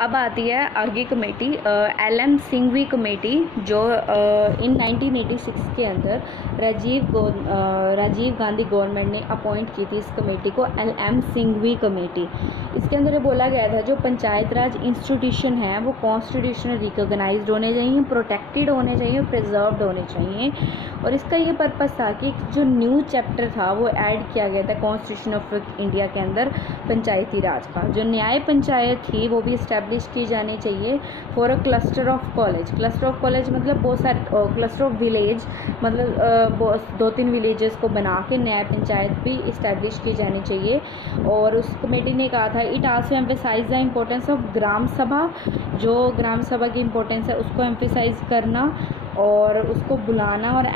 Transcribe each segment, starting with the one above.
अब आती है आगे कमेटी, LM सिंघवी कमेटी, जो इन 1986 के अंदर राजीव गांधी गवर्नमेंट ने अपॉइंट की थी इस कमेटी को, LM सिंघवी कमेटी। इसके अंदर ये बोला गया था जो पंचायत राज इंस्टीट्यूशन है वो कॉन्स्टिट्यूशनल रिकॉग्नाइज्ड होने चाहिए, प्रोटेक्टेड होने चाहिए, प्रिजर्व्ड होने चाहिए। और इसका ये पर्पस था कि जो न्यू चैप्टर था वो ऐड किया गया था कॉन्स्टिट्यूशन ऑफ इंडिया के अंदर पंचायती राज का। जो न्याय पंचायत थी वो भी इस्टेब्लिश की जानी चाहिए for a cluster of college. Cluster of college मतलब बहुत सारे क्लस्टर ऑफ विलेज, मतलब 2-3 विलेजेस को बना के न्याय पंचायत भी इस्टेब्लिश की जानी चाहिए। और उस कमेटी ने कहा था it also emphasize the importance of Gram Sabha, जो ग्राम सभा की इम्पोर्टेंस है उसको एम्फेसाइज करना और उसको बुलाना, और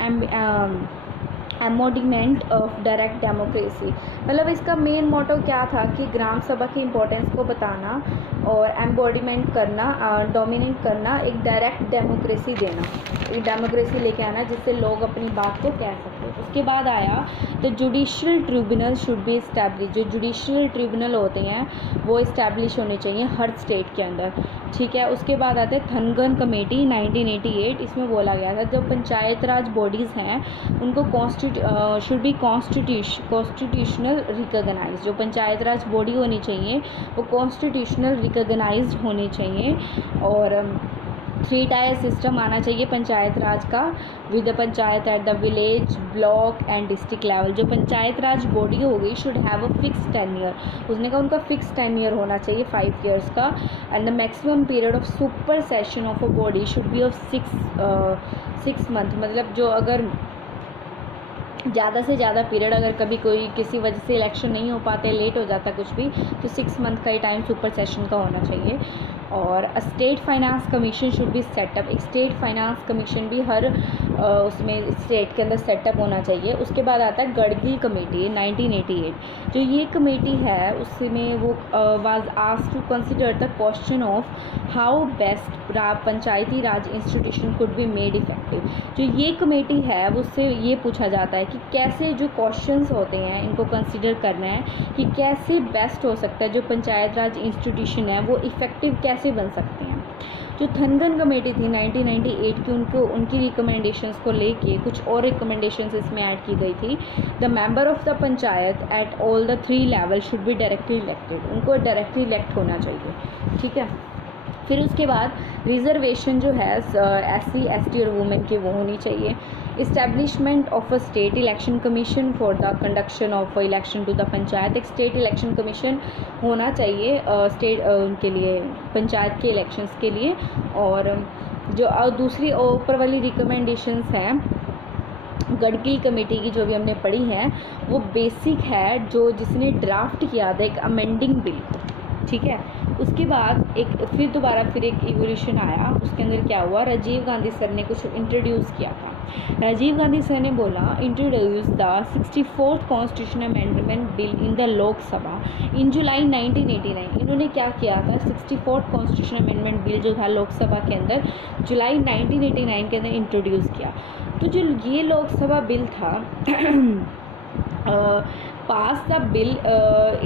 एम्बॉडीमेंट ऑफ डायरेक्ट डेमोक्रेसी। मतलब इसका मेन मोटो क्या था कि ग्राम सभा की इम्पोर्टेंस को बताना और एम्बॉडीमेंट करना, डोमिनेट करना, एक डायरेक्ट डेमोक्रेसी देना, एक डेमोक्रेसी लेके आना जिससे लोग अपनी बात को कह सकते। उसके बाद आया the judicial tribunal should be establish. जो जुडिशियल ट्रिब्यूनल होते हैं वो इस्टेब्लिश होने चाहिए हर स्टेट के अंदर, ठीक है। उसके बाद आते हैं थनगन कमेटी 1988। इसमें बोला गया था जो पंचायत राज बॉडीज़ हैं उनको शुड बी कॉन्स्टिट्यूशनल रिकॉग्नाइज। जो पंचायत राज बॉडी होनी चाहिए वो कॉन्स्टिट्यूशनल रिकॉग्नाइज्ड होनी चाहिए। और 3 टायर सिस्टम आना चाहिए पंचायत राज का, with the panchayat at the village, block and district level. जो पंचायत राज बॉडी होगी should have a fix tenure, उसने कहा उनका फिक्स टेन्योर होना चाहिए 5 years का। And the maximum period of super session of a body should be of 6 month। मतलब जो अगर ज़्यादा से ज़्यादा पीरियड, अगर कभी कोई किसी वजह से इलेक्शन नहीं हो पाते, लेट हो जाता कुछ भी, तो 6 month का ही टाइम सुपर सेशन का होना चाहिए। और state finance commission should be set up. एक स्टेट फाइनेंस कमीशन भी हर उसमें स्टेट के अंदर सेटअप होना चाहिए। उसके बाद आता है गढ़गिल कमेटी 1988। जो ये कमेटी है उसमें वो was asked to consider the question of how best Panchayati Raj institution could be made effective. जो ये कमेटी है उससे ये पूछा जाता है कि कैसे जो क्वेश्चंस होते हैं इनको कंसिडर करना है कि कैसे बेस्ट हो सकता है जो पंचायत राज इंस्टीट्यूशन है वो इफ़ेक्टिव कैसे बन सकते हैं। जो थनगन कमेटी थी 1998 की, उनकी रिकमेंडेशंस को लेके कुछ और रिकमेंडेशंस इसमें ऐड की गई थी। The member of the panchayat at all the 3 level should be directly elected. उनको डायरेक्टली इलेक्ट होना चाहिए, ठीक है। फिर उसके बाद रिजर्वेशन जो है SC ST और वुमेन की वो होनी चाहिए। Establishment of a state election commission for the conduction of election to the panchayat. एक स्टेट इलेक्शन कमीशन होना चाहिए स्टेट उनके लिए, पंचायत के इलेक्शंस के लिए। और जो दूसरी ऊपर वाली रिकमेंडेशंस हैं गढ़गिल कमेटी की जो भी हमने पढ़ी हैं वो बेसिक है, जो जिसने ड्राफ्ट किया था एक अमेंडिंग बिल, ठीक है। उसके बाद एक इवोल्यूशन आया। उसके अंदर क्या हुआ, राजीव गांधी सर ने कुछ इंट्रोड्यूस किया था। राजीव गांधी सर ने बोला introduce the 64th constitution amendment bill in the Lok Sabha in July 1989। इन्होंने क्या किया था, 64th कॉन्स्टिट्यूशन अमेंडमेंट बिल जो था लोकसभा के अंदर जुलाई 1989 के अंदर इंट्रोड्यूस किया। तो जो ये लोकसभा बिल था पास द बिल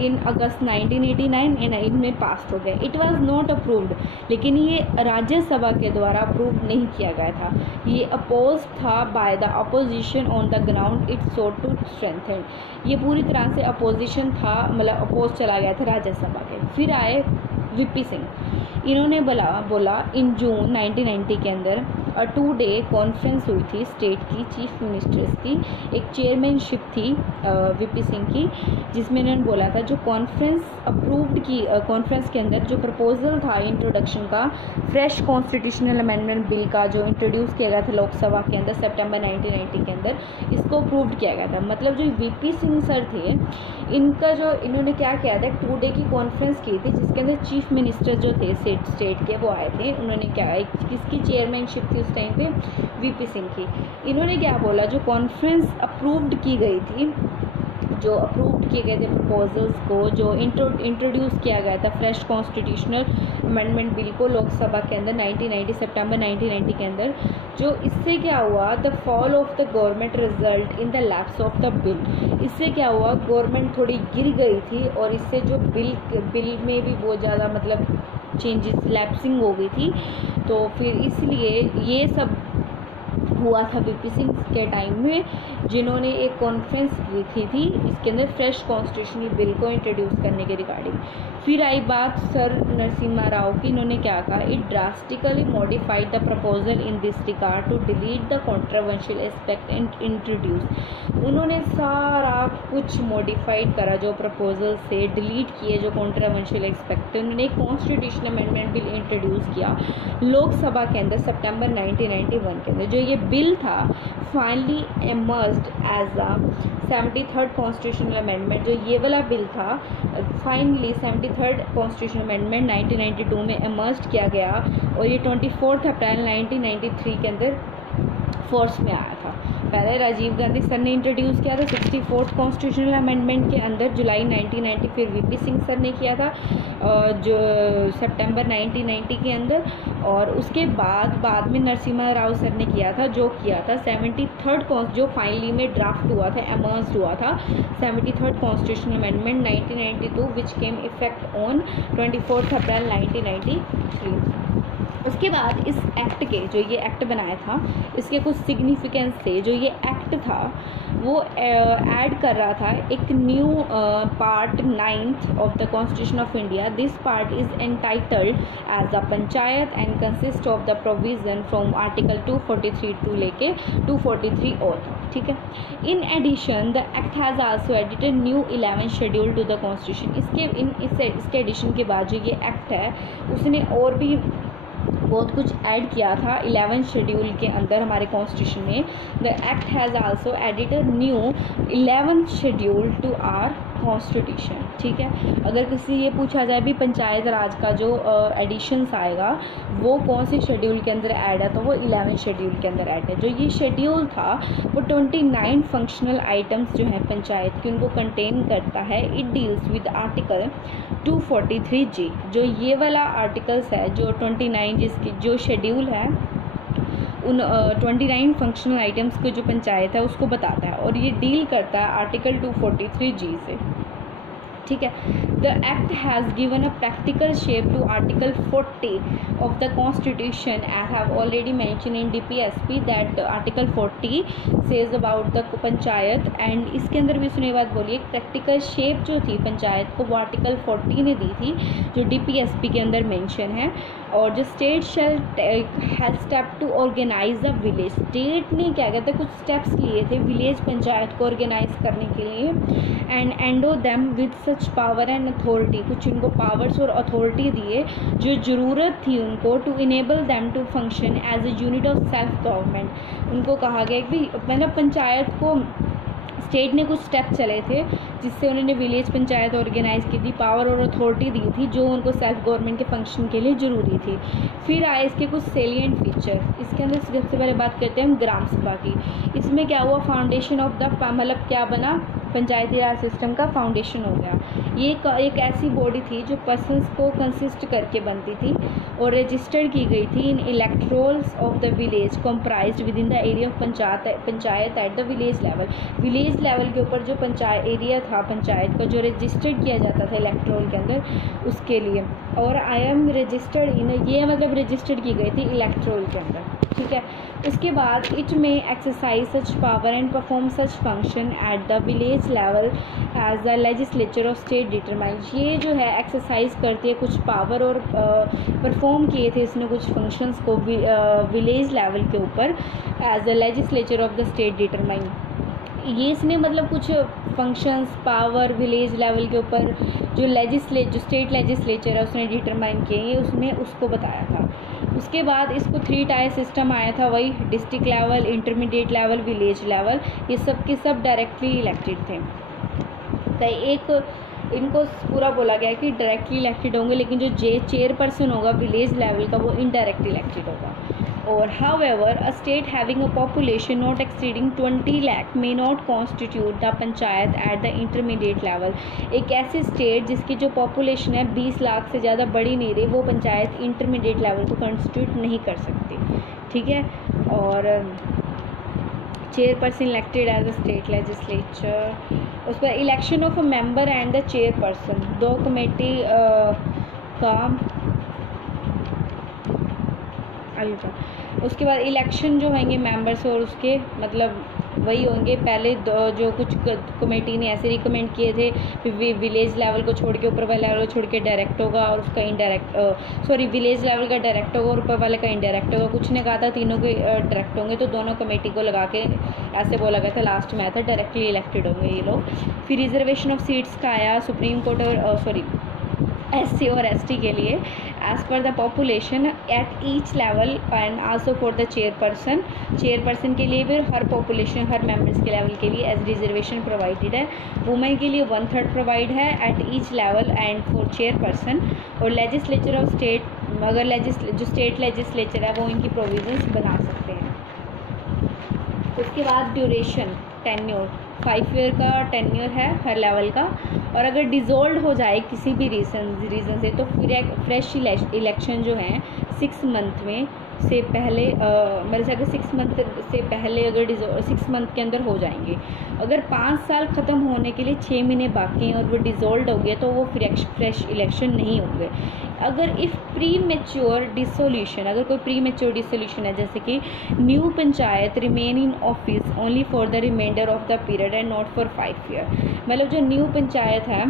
इन अगस्त 1989 इनमें पास हो गया। इट वाज नॉट अप्रूव्ड, लेकिन ये राज्यसभा के द्वारा अप्रूव नहीं किया गया था। ये अपोज था by the opposition on the ground it sought to strengthen. ये पूरी तरह से अपोजिशन था, मतलब अपोज चला गया था राज्यसभा के। फिर आए VP सिंह, इन्होंने बोला इन जून 1990 के अंदर 2-day कॉन्फ्रेंस हुई थी स्टेट की चीफ मिनिस्टर्स की, एक चेयरमैनशिप थी VP सिंह की, जिसमें इन्होंने बोला था जो कॉन्फ्रेंस के अंदर जो प्रपोजल था इंट्रोडक्शन का फ्रेश कॉन्स्टिट्यूशनल अमेंडमेंट बिल का जो इंट्रोड्यूस किया गया था लोकसभा के अंदर सितंबर 1990 के अंदर, इसको अप्रूव्ड किया गया था। मतलब जो VP सिंह सर थे इनका जो इन्होंने क्या किया था, 2-day की कॉन्फ्रेंस की थी जिसके अंदर चीफ मिनिस्टर जो थे स्टेट के वो आए थे। उन्होंने क्या, किसकी चेयरमैनशिप थी उस टाइम पे, VP सिंह की। इन्होंने क्या बोला, जो कॉन्फ्रेंस अप्रूव्ड की गई थी, जो अप्रूव्ड किए गए थे प्रपोजल्स को, जो इंट्रोड्यूस किया गया था फ्रेश कॉन्स्टिट्यूशनल अमेंडमेंट बिल को लोकसभा के अंदर 1990 सितंबर 1990 के अंदर, जो इससे क्या हुआ, the fall of the government result in the lapse of the bill. इससे क्या हुआ, गवर्नमेंट थोड़ी गिर गई थी और इससे जो बिल में भी बहुत ज़्यादा मतलब चेंजेस लैप्सिंग हो गई थी, तो फिर इसलिए ये सब हुआ था वीपी सिंह के टाइम में, जिन्होंने एक कॉन्फ्रेंस की थी इसके अंदर फ्रेश कॉन्स्टिट्यूशनल बिल को इंट्रोड्यूस करने के रिगार्डिंग। फिर आई बात सर नरसिम्हा राव की, इन्होंने क्या कहा, it drastically modified the proposal in this regard to delete the controversial aspect and introduce. उन्होंने सारा कुछ मॉडिफाइड करा जो प्रपोजल से, डिलीट किए जो कॉन्ट्रोवर्शियल एस्पेक्ट, उन्होंने एक कॉन्स्टिट्यूशनल अमेंडमेंट बिल इंट्रोड्यूस किया लोकसभा के अंदर सितंबर 1991 के अंदर। जो ये बिल था finally emerged as a 73rd constitutional amendment. जो ये वाला बिल था फाइनली 73rd कॉन्स्टिट्यूशनल अमेंडमेंट 1992 में एमर्ज्ड किया गया और ये 24 अप्रैल 1993 के अंदर फोर्स में आया था। पहले राजीव गांधी सर ने इंट्रोड्यूस किया था 64th कॉन्स्टिट्यूशनल अमेंडमेंट के अंदर जुलाई 1990, फिर वीपी सिंह सर ने किया था जो सितंबर 1990 के अंदर, और उसके बाद में नरसिम्हा राव सर ने किया था, जो किया था 73rd जो फाइनली में ड्राफ्ट हुआ था, एमर्ज हुआ था 73rd constitutional amendment 1992 which came effect on 24 अप्रैल 1993। उसके बाद इस एक्ट के, जो ये एक्ट बनाया था, इसके कुछ सिग्निफिकेंस थे। जो ये एक्ट था वो ऐड कर रहा था एक new part 9th of the constitution of India. This part is entitled as a panchayat and consist of the provision from article 243 to लेके 243 और था, ठीक है। In addition the act has also edited new 11 schedule to the constitution. इसके addition के बाद जो ये एक्ट है उसने और भी बहुत कुछ ऐड किया था 11 शेड्यूल के अंदर हमारे कॉन्स्टिट्यूशन में। The act has also edited new 11 schedule to our constitution, ठीक है। अगर किसी ये पूछा जाए भी पंचायत राज का जो एडिशंस आएगा वो कौन से शेड्यूल के अंदर ऐड है, तो वो 11 शेड्यूल के अंदर ऐड है। जो ये शेड्यूल था वो 29 फंक्शनल आइटम्स जो हैं पंचायत की उनको कंटेन करता है। It deals with article 243G। जो ये वाला आर्टिकल्स है जो 29 जिसकी जो शेड्यूल है उन 29 फंक्शनल आइटम्स को जो पंचायत है उसको बताता है, और ये डील करता है आर्टिकल 243G से, ठीक है। The act has given a practical shape to article 40 of the constitution. I have already mention in DPSP that article 40 says about the panchayat, and इसके अंदर भी सुने बात बोलिए प्रैक्टिकल शेप जो थी पंचायत को वो आर्टिकल 40 ने दी थी जो DPSP के अंदर मेंशन है। और जो state shall has step to organise the village. State ने क्या कहते हैं कुछ स्टेप्स लिए थे विलेज पंचायत को ऑर्गेनाइज करने के लिए, and endo them with such power and authority. कुछ इनको पावर्स और अथॉरिटी दिए जो ज़रूरत थी उनको to enable them to function as a unit of self government. उनको कहा गया कि मतलब पंचायत को स्टेट ने कुछ स्टेप चले थे जिससे उन्होंने विलेज पंचायत ऑर्गेनाइज की थी, पावर और अथॉरिटी दी थी जो उनको सेल्फ गवर्नमेंट के फंक्शन के लिए ज़रूरी थी। फिर आए इसके कुछ सेलिएंट फीचर। इसके अंदर सबसे पहले बात करते हैं हम ग्राम सभा की। इसमें क्या हुआ, फाउंडेशन ऑफ द मतलब क्या बना, पंचायती राज सिस्टम का फाउंडेशन हो गया। ये एक ऐसी बॉडी थी जो पर्सनस को कंसिस्ट करके बनती थी और रजिस्टर्ड की गई थी in electorals of the village comprised within the area of panchayat at the village level. Village level के ऊपर जो पंचायत एरिया था पंचायत का जो रजिस्टर्ड किया जाता था इलेक्ट्रोल के अंदर उसके लिए, और आई एम रजिस्टर्ड इन, ये मतलब रजिस्टर्ड की गई थी इलेक्ट्रोल के अंदर, ठीक है। उसके बाद it may exercise such power and perform such function at the village level as the legislature of state determines. ये जो है एक्सरसाइज करती है कुछ पावर और परफॉर्म किए थे इसने कुछ फंक्शंस को विलेज लेवल के ऊपर as the legislature of the state determine. ये इसने मतलब कुछ फंक्शंस पावर विलेज लेवल के ऊपर जो स्टेट लेजिस्लेचर है उसने डिटरमाइन किए, उसने उसको बताया था। उसके बाद इसको 3 टायर सिस्टम आया था, वही district level, intermediate level, village level, ये सब के सब डायरेक्टली इलेक्टेड थे। तो एक इनको पूरा बोला गया कि डायरेक्टली इलेक्टेड होंगे, लेकिन जो चेयरपर्सन होगा विलेज लेवल का वो इनडायरेक्टली इलेक्टेड होगा। और however a state having a population not exceeding 20 lakh may not constitute the panchayat at the intermediate level। एक ऐसी स्टेट जिसकी जो पॉपुलेशन है 20 लाख से ज़्यादा बड़ी नहीं रही वो पंचायत इंटरमीडिएट लेवल को कंस्टिट्यूट नहीं कर सकती, ठीक है। और chairperson elected as a state legislature. उस पर election of a member and the chairperson, 2 committee का अल्फा। उसके बाद इलेक्शन जो होंगे मेंबर्स और उसके मतलब वही होंगे। पहले जो कुछ कमेटी ने ऐसे रिकमेंड किए थे विलेज लेवल को छोड़ के ऊपर वाले लेवल को छोड़ के डायरेक्ट होगा और उसका इनडायरेक्ट विलेज लेवल का डायरेक्ट होगा और ऊपर वाले का इनडायरेक्ट होगा। कुछ ने कहा था तीनों के डायरेक्ट होंगे, तो दोनों कमेटी को लगा के ऐसे बोला गया था लास्ट में आया था डायरेक्टली इलेक्टेड होंगे ये लोग। फिर रिजर्वेशन ऑफ सीट्स का आया सुप्रीम कोर्ट और SC और ST के लिए as per the population at each level and also for the chairperson के लिए भी हर पॉपुलेशन हर मेंबर्स के लेवल के लिए एज रिजर्वेशन प्रोवाइडेड है। वुमेन के लिए 1/3 प्रोवाइड है at each level and for chairperson. और लेजिस्लेचर ऑफ स्टेट अगर जो स्टेट लेजिस्लेचर है वो इनकी प्रोविजंस बना सकते हैं। उसके बाद ड्यूरेशन टेन्योर 5 ईयर का टेन्योर है हर लेवल का। और अगर डिज़ोल्व हो जाए किसी भी रीज़न से तो फिर एक फ्रेश इलेक्शन जो है 6 मंथ में से पहले मेरे से अगर 6 मंथ से पहले अगर 6 मंथ के अंदर हो जाएंगे। अगर 5 साल ख़त्म होने के लिए 6 महीने बाकी हैं और वो डिज़ोल्व हो गया तो वो फ्रेश इलेक्शन नहीं होंगे। अगर इफ़ प्री मेच्योर डिसोल्यूशन अगर कोई प्री मेच्योर डिसोल्यूशन है जैसे कि new panchayat remain in office only for the reminder of the period and not for 5 year, मतलब जो न्यू पंचायत है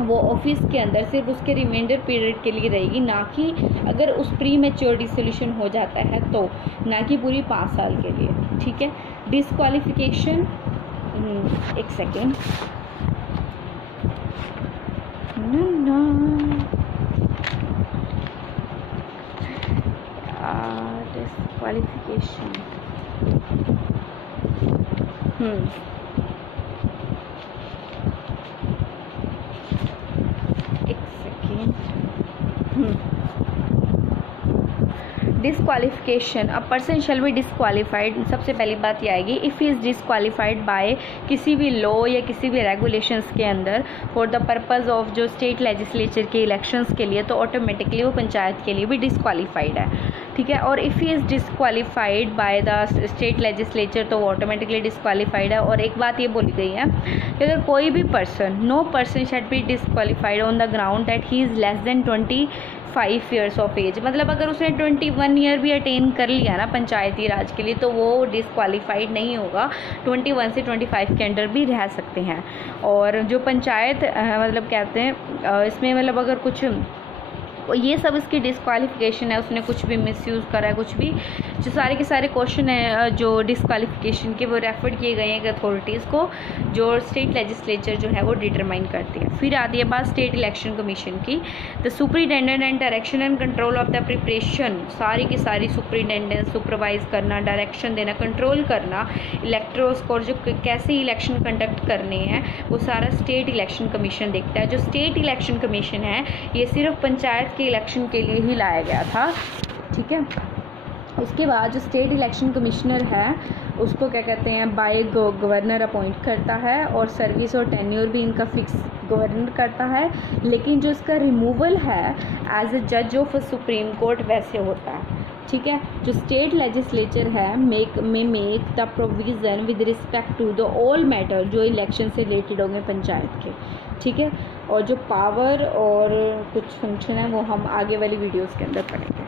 वो ऑफिस के अंदर सिर्फ उसके रिमाइंडर पीरियड के लिए रहेगी, ना कि अगर उस प्री मेच्योर डिसोल्यूशन हो जाता है तो, ना कि पूरी 5 साल के लिए। ठीक है। डिसक्वालिफिकेशन एक second disqualification disqualification a person shall be disqualified. सबसे पहली बात यह आएगी if he is disqualified by किसी भी लॉ या किसी भी रेगुलेशंस के अंदर फॉर द पर्पज़ ऑफ जो स्टेट लेजिस्लेचर के इलेक्शंस के लिए, तो ऑटोमेटिकली वो पंचायत के लिए भी डिसक्वालीफाइड है। ठीक है। और if he is disqualified by the state legislature तो वो ऑटोमेटिकली डिसक्वालीफाइड है। और एक बात ये बोली गई है कि अगर कोई भी person no person shall be disqualified on the ground that he is less than 25 years of age, मतलब अगर उसने 21 ईयर भी अटेन कर लिया ना पंचायती राज के लिए तो वो डिसक्वालीफाइड नहीं होगा। 21 से 25 के अंडर भी रह सकते हैं। और जो पंचायत मतलब कहते हैं इसमें मतलब अगर कुछ ये सब इसकी डिसक्वालिफिकेशन है, उसने कुछ भी मिसयूज़ करा है, कुछ भी जो सारे के सारे क्वेश्चन है जो डिसक्वालिफिकेशन के वो रेफर किए गए हैं अथॉरिटीज़ को जो स्टेट लेजिस्लेचर जो है वो डिटरमाइन करती है। फिर आती है बात स्टेट इलेक्शन कमीशन की। The superintendent and direction and control of the preparation, सारी की सारी सुपरिटेंडेंट सुपरवाइज करना, डायरेक्शन देना, कंट्रोल करना इलेक्टर्स को, जो कैसे इलेक्शन कंडक्ट करने हैं वो सारा स्टेट इलेक्शन कमीशन देखता है। जो स्टेट इलेक्शन कमीशन है ये सिर्फ पंचायत के इलेक्शन के लिए ही लाया गया था। ठीक है। उसके बाद जो स्टेट इलेक्शन कमिश्नर है उसको क्या कहते हैं बाय गवर्नर अपॉइंट करता है और सर्विस और टेन्योर भी इनका फिक्स गवर्नर करता है। लेकिन जो इसका रिमूवल है एज ए जज ऑफ सुप्रीम कोर्ट वैसे होता है। ठीक है। जो स्टेट लेजिस्लेचर है make the provision with respect to the all matter जो इलेक्शन से रिलेटेड होंगे पंचायत के। ठीक है। और जो पावर और कुछ फंक्शन है वो हम आगे वाली वीडियोस के अंदर पढ़ेंगे।